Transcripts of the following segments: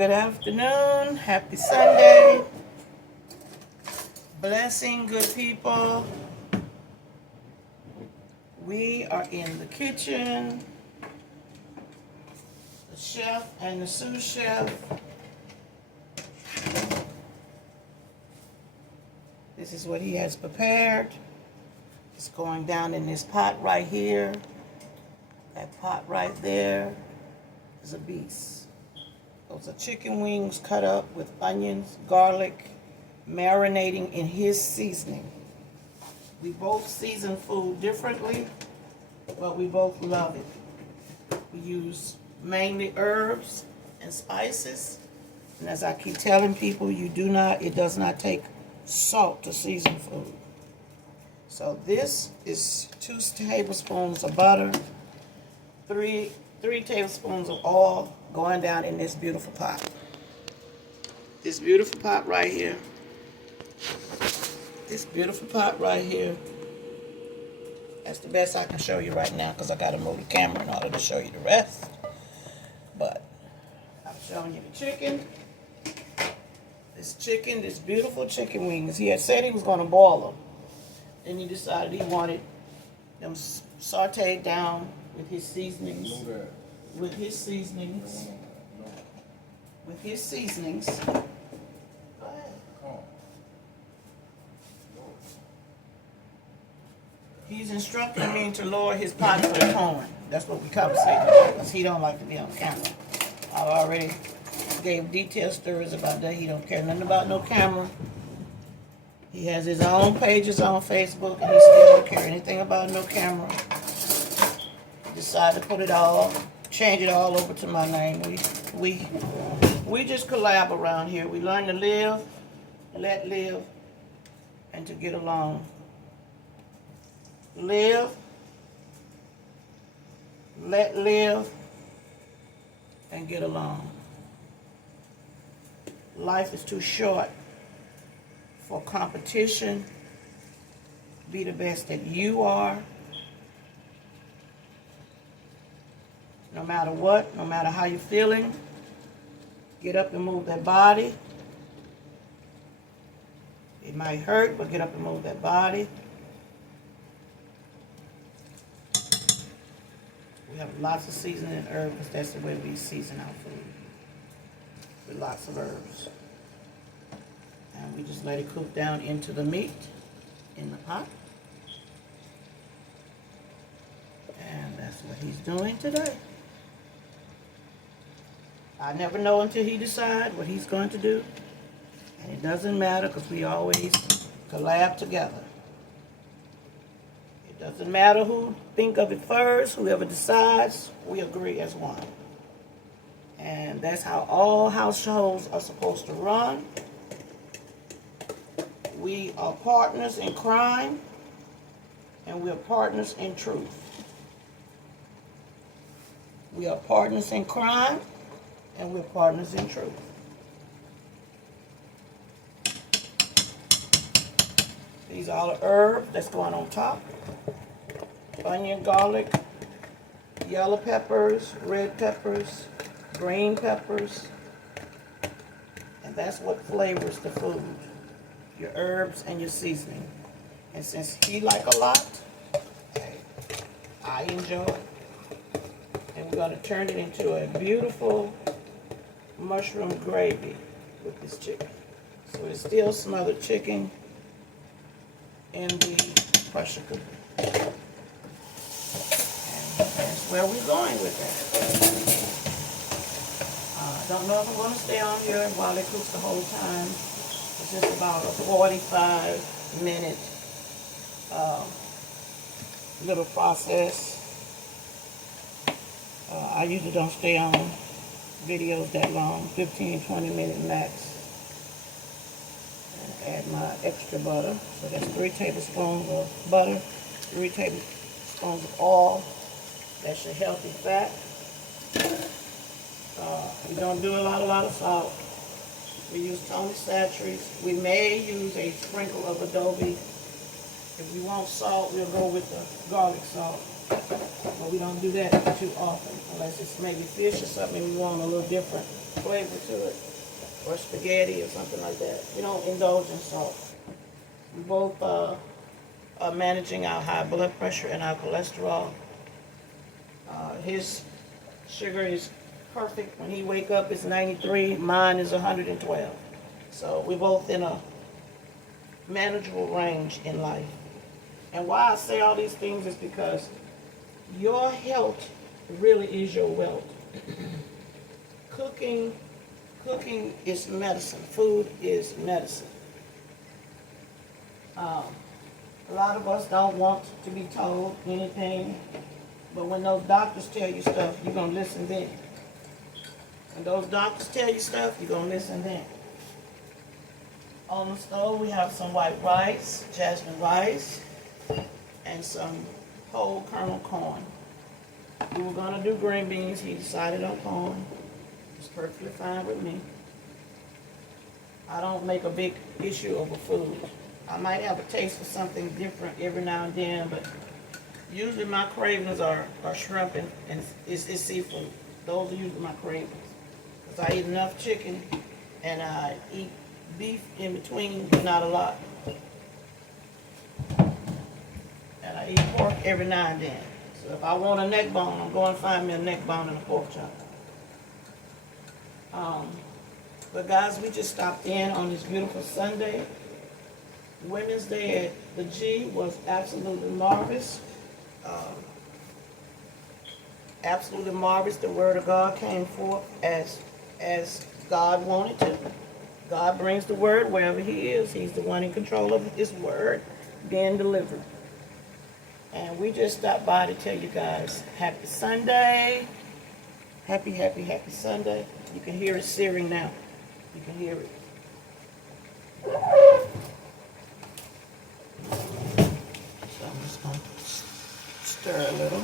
Good afternoon. Happy Sunday. Blessing, good people. We are in the kitchen. The chef and the sous chef. This is what he has prepared. It's going down in this pot right here. That pot right there is a beast. Those are chicken wings cut up with onions, garlic, marinating in his seasoning. We both season food differently, but we both love it. We use mainly herbs and spices. And as I keep telling people, it does not take salt to season food. So this is 2 tablespoons of butter, 3 tablespoons of oil going down in this beautiful pot. This beautiful pot right here. This beautiful pot right here. That's the best I can show you right now because I got to move the camera in order to show you the rest. But I'm showing you the chicken. This beautiful chicken wings. He had said he was going to boil them. Then he decided he wanted them sauteed down with his seasonings. With his seasonings. He's instructing me to lower his pot for the corn. That's what we conversate because he don't like to be on camera. I already gave detailed stories about that. He don't care nothing about no camera. He has his own pages on Facebook and he still don't care anything about no camera. He decided to put it all, change it all over to my name. We just collab around here. We learn to live, let live, and to get along. Live, let live, and get along. Life is too short for competition. Be the best that you are. No matter what, no matter how you're feeling, get up and move that body. It might hurt, but get up and move that body. We have lots of seasoning and herbs because that's the way we season our food. With lots of herbs. And we just let it cook down into the meat in the pot. And that's what he's doing today. I never know until he decides what he's going to do. And it doesn't matter because we always collab together. It doesn't matter who think of it first. Whoever decides, we agree as one. And that's how all households are supposed to run. We are partners in crime, and we are partners in truth. We are partners in crime, and we're partners in truth. These are all the herbs that's going on top. Onion, garlic, yellow peppers, red peppers, green peppers. And that's what flavors the food. Your herbs and your seasoning. And since he like a lot, hey, I enjoy it. And we're going to turn it into a beautiful mushroom gravy with this chicken. So it's still smothered chicken in the pressure cooker. And that's where we're going with that. I don't know if I'm going to stay on here while it cooks the whole time. It's just about a 45-minute little process. I usually don't stay on videos that long, 15-20 minute max. And add my extra butter. So that's 3 tablespoons of butter, 3 tablespoons of oil. That's your healthy fat. We don't do a lot of salt. We use Tony Chachere's. We may use a sprinkle of adobe. If we want salt, we'll go with the garlic salt. But we don't do that too often unless it's maybe fish or something we want a little different. flavor to it, or spaghetti or something like that. We don't indulge in salt. We both are managing our high blood pressure and our cholesterol. His sugar is perfect. When he wake up, it's 93. Mine is 112. So we're both in a manageable range in life. And why I say all these things is because your health really is your wealth. Cooking is medicine. Food is medicine. A lot of us don't want to be told anything, but when those doctors tell you stuff, you're going to listen then. When those doctors tell you stuff, you're going to listen then. On the stove, we have some white rice, jasmine rice, and some whole kernel corn. We were going to do green beans. He decided on corn. It's perfectly fine with me. I don't make a big issue over food. I might have a taste for something different every now and then, but usually my cravings are shrimp and it's seafood. Those are usually my cravings. Because I eat enough chicken and I eat beef in between, but not a lot. And I eat pork every now and then. So if I want a neck bone, I'm going to find me a neck bone and a pork chop. But guys, we just stopped in on this beautiful Sunday. Women's Day at the G was absolutely marvelous. Absolutely marvelous. The word of God came forth as God wanted to. God brings the word wherever he is. He's the one in control of his word being delivered. And we just stopped by to tell you guys happy Sunday. Happy, happy, happy Sunday. You can hear it searing now. You can hear it. So I'm just going to stir a little.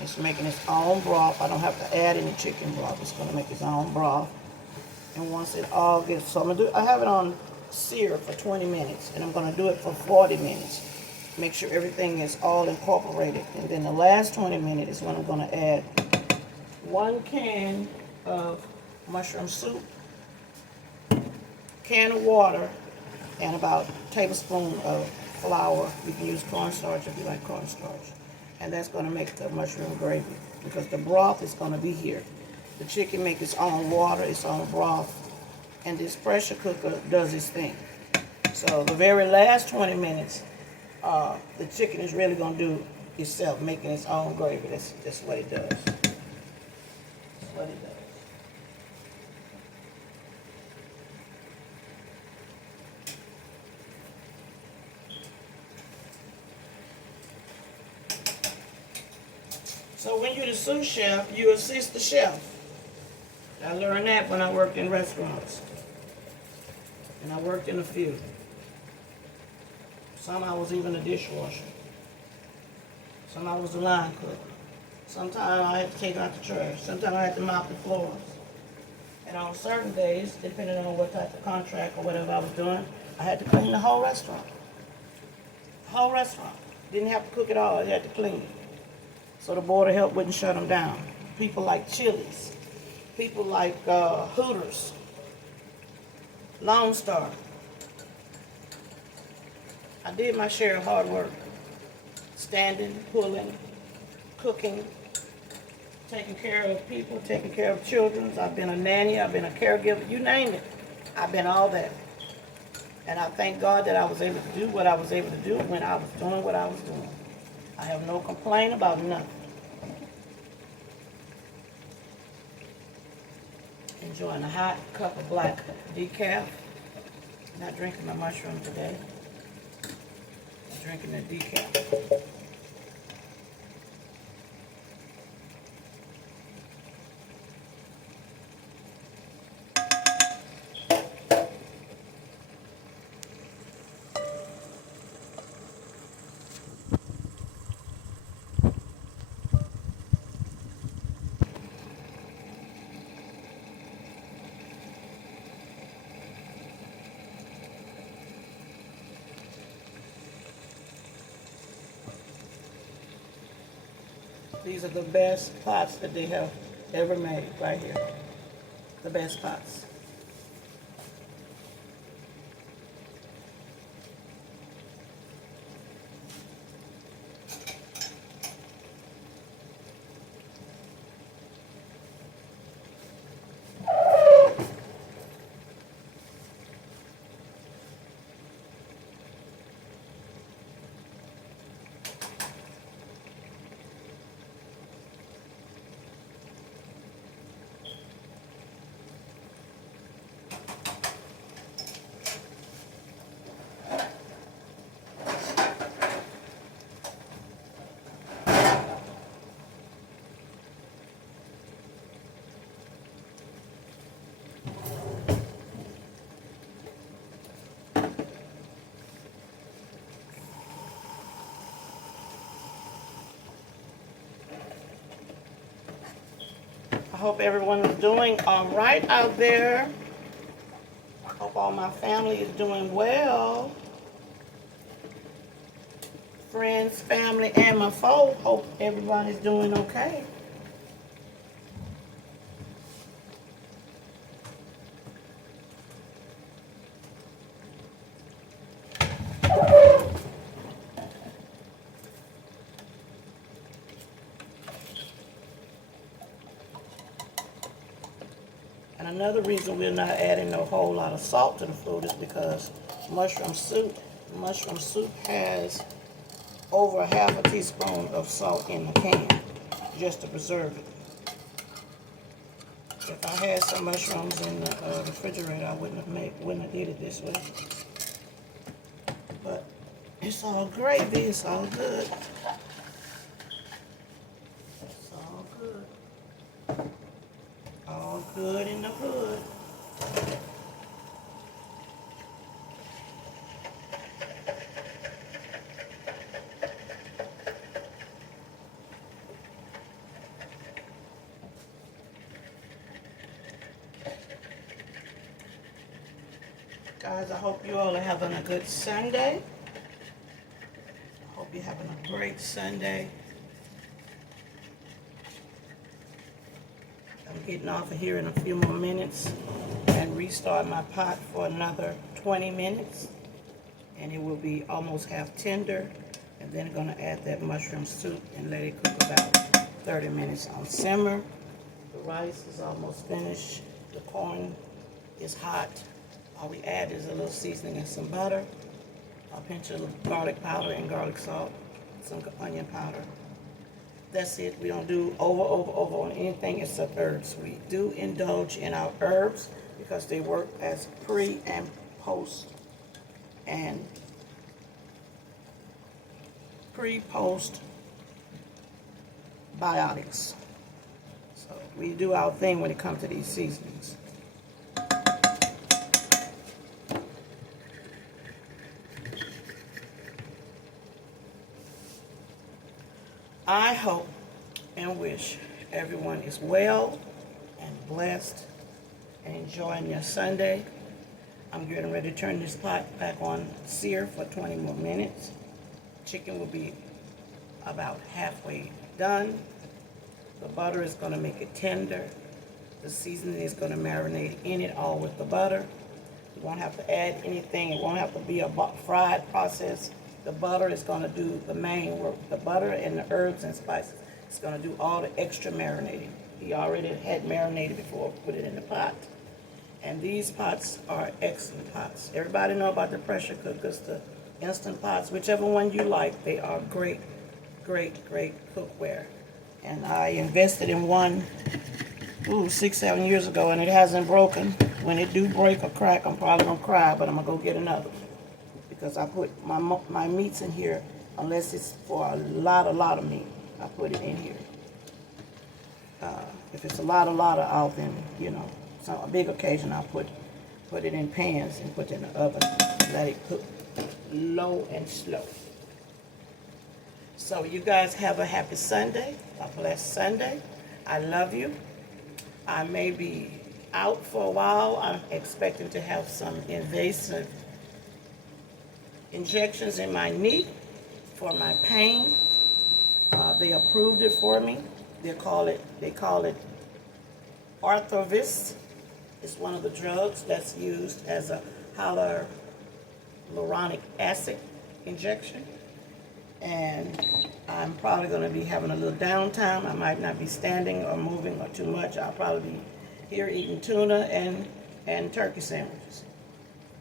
It's making its own broth. I don't have to add any chicken broth. It's going to make its own broth. And once it all gets, so I'm going to do, I have it on sear for 20 minutes. And I'm going to do it for 40 minutes. Make sure everything is all incorporated. And then the last 20 minutes is when I'm going to add 1 can of mushroom soup, can of water, and about a tablespoon of flour. You can use cornstarch if you like cornstarch. And that's going to make the mushroom gravy because the broth is going to be here. The chicken makes its own water, its own broth, and this pressure cooker does its thing. So the very last 20 minutes, the chicken is really going to do itself, making its own gravy. That's what it does. That's what it does. So when you're the sous chef, you assist the chef. I learned that when I worked in restaurants. And I worked in a few. Some I was even a dishwasher. Some I was a line cook. Sometimes I had to take out the trash. Sometimes I had to mop the floors. And on certain days, depending on what type of contract or whatever I was doing, I had to clean the whole restaurant. The whole restaurant. Didn't have to cook it all, I had to clean it. So the Board of Health wouldn't shut them down. People like Chili's. People like Hooters. Lone Star. I did my share of hard work. Standing, pulling, cooking, taking care of people, taking care of children. I've been a nanny, I've been a caregiver, you name it. I've been all that. And I thank God that I was able to do what I was able to do when I was doing what I was doing. I have no complaint about nothing. Enjoying a hot cup of black decaf. Not drinking my mushroom today. I'm drinking the decaf. These are the best pots that they have ever made right here. the best pots. I hope everyone is doing all right out there. I hope all my family is doing well. Friends, family, and my foe. Hope everybody's doing okay. And another reason we're not adding a whole lot of salt to the food is because mushroom soup has over half a teaspoon of salt in the can just to preserve it. If I had some mushrooms in the refrigerator, I wouldn't have did it this way. But it's all gravy. It's all good. It's all good. All good in the hood. Guys, I hope you all are having a good Sunday. I hope you're having a great Sunday. I'm getting off of here in a few more minutes and restart my pot for another 20 minutes. And it will be almost half tender. And then I'm going to add that mushroom soup and let it cook about 30 minutes on simmer. The rice is almost finished. The corn is hot. All we add is a little seasoning and some butter, a pinch of garlic powder and garlic salt, some onion powder. That's it. We don't do over on anything except herbs. We do indulge in our herbs because they work as pre and post biotics. So we do our thing when it comes to these seasonings. I hope and wish everyone is well and blessed and enjoying your Sunday. I'm getting ready to turn this pot back on sear for 20 more minutes. Chicken will be about halfway done. The butter is going to make it tender. The seasoning is going to marinate in it all with the butter. You won't have to add anything. It won't have to be a fried process. The butter is going to do the main work. The butter and the herbs and spices is going to do all the extra marinating. He already had marinated before I put it in the pot. And these pots are excellent pots. Everybody know about the pressure cookers, the Instant Pots, whichever one you like. They are great, great, great cookware. And I invested in one 6-7 years ago, and it hasn't broken. When it do break or crack, I'm probably gonna cry, but I'm gonna go get another one. Because I put my meats in here, unless it's for a lot of meat, I put it in here. If it's a lot out, then, so a big occasion, I'll put it in pans and put it in the oven, let it cook low and slow. So you guys have a happy Sunday, a blessed Sunday. I love you. I may be out for a while. I'm expecting to have some invasive injections in my knee for my pain. They approved it for me. They call it Arthrovis, It's one of the drugs that's used as a hyaluronic acid injection. And I'm probably going to be having a little downtime. I might not be standing or moving or too much. I'll probably be here eating tuna and turkey sandwiches.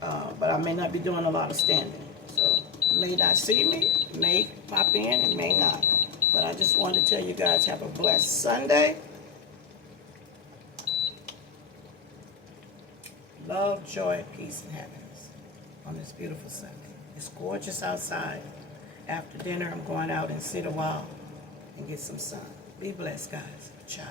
But I may not be doing a lot of standing. So you may not see me, may pop in, and may not. But I just wanted to tell you guys, have a blessed Sunday. Love, joy, peace, and happiness on this beautiful Sunday. It's gorgeous outside. After dinner, I'm going out and sit a while and get some sun. Be blessed, guys. Ciao.